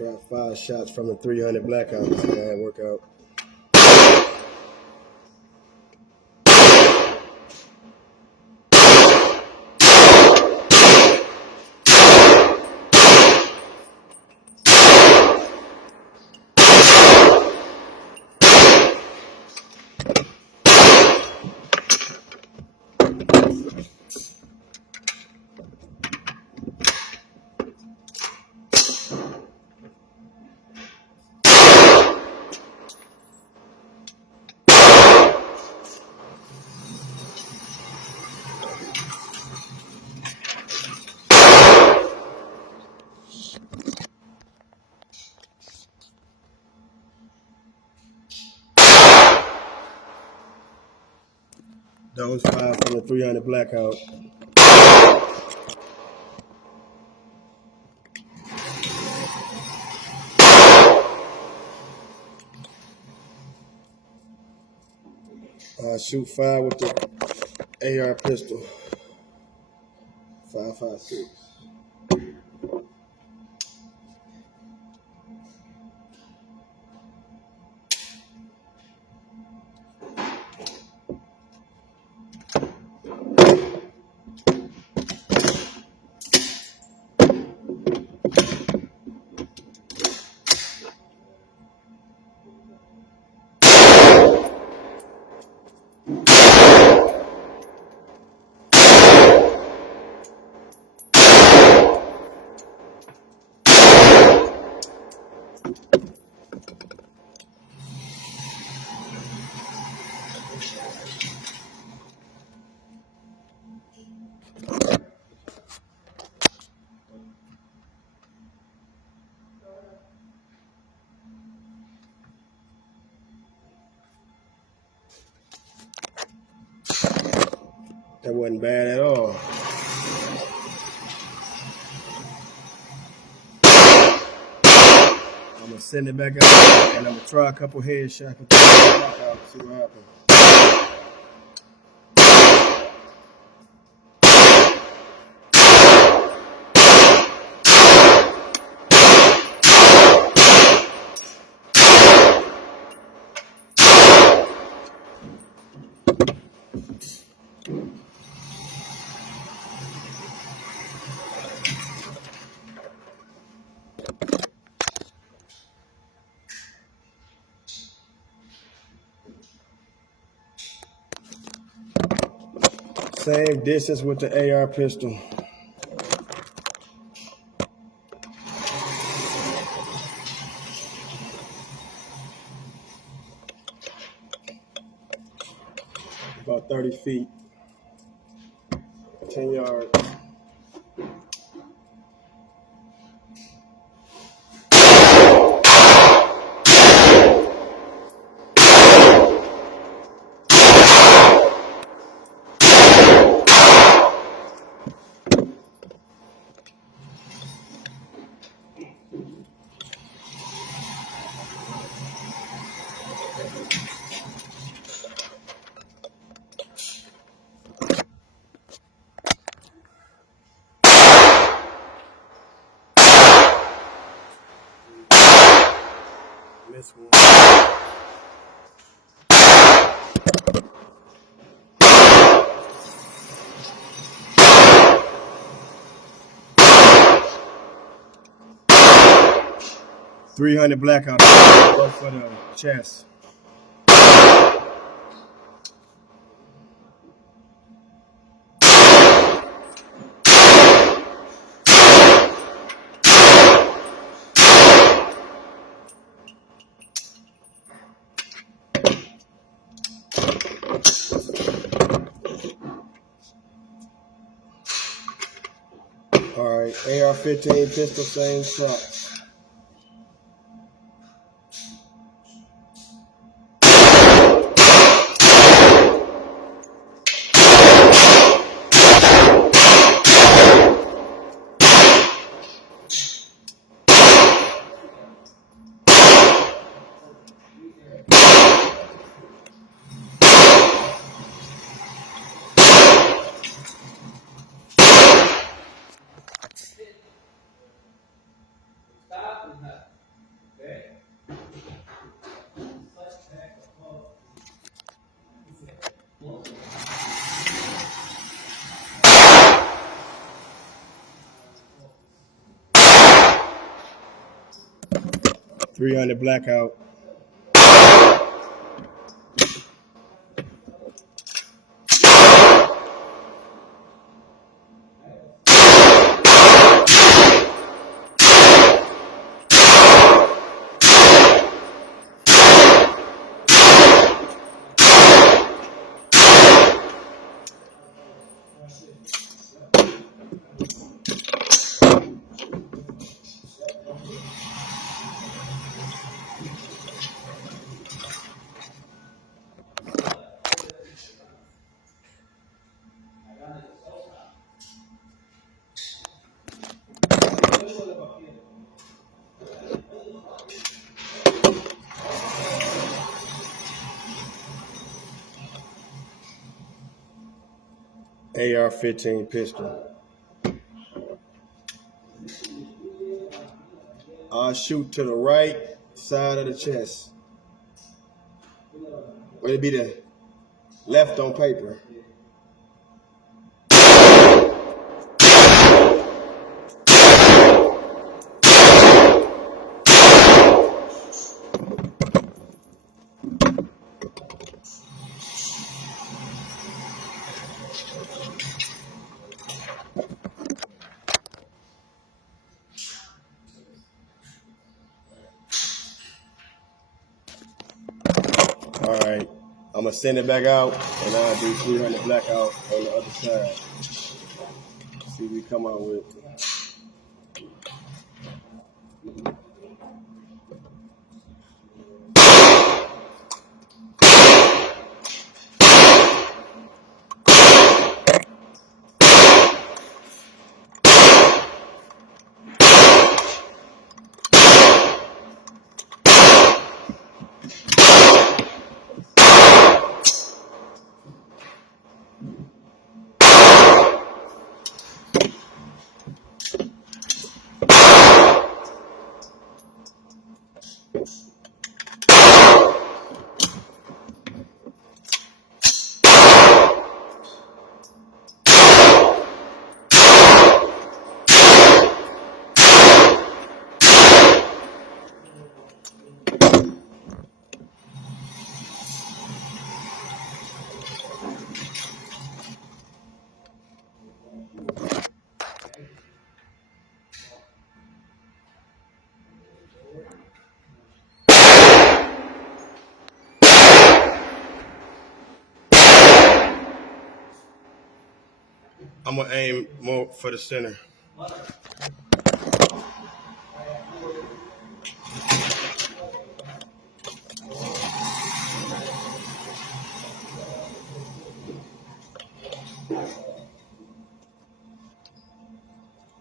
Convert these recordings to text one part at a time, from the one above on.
Try 5 shots from the 300 Blackout. See how that work out. Those 5 from the 300 Blackout. Shoot 5 with the AR pistol. 5.56. That wasn't bad at all. I'm going to send it back out and I'm going to try a couple headshots with the Blackout, see what happens. Same distance with the AR pistol. About 30 feet, 10 yards. Miss one. $300 Blackout for the chest. All right, AR-15 pistol, same shot. 300 blackout. AR-15 pistol. I'll shoot to the right side of the chest. Or it'd be the left on paper. All right, I'm gonna send it back out, and I'll do 300 blackout on the other side. See what we come out with. I'm gonna aim more for the center.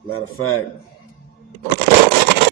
Matter of fact,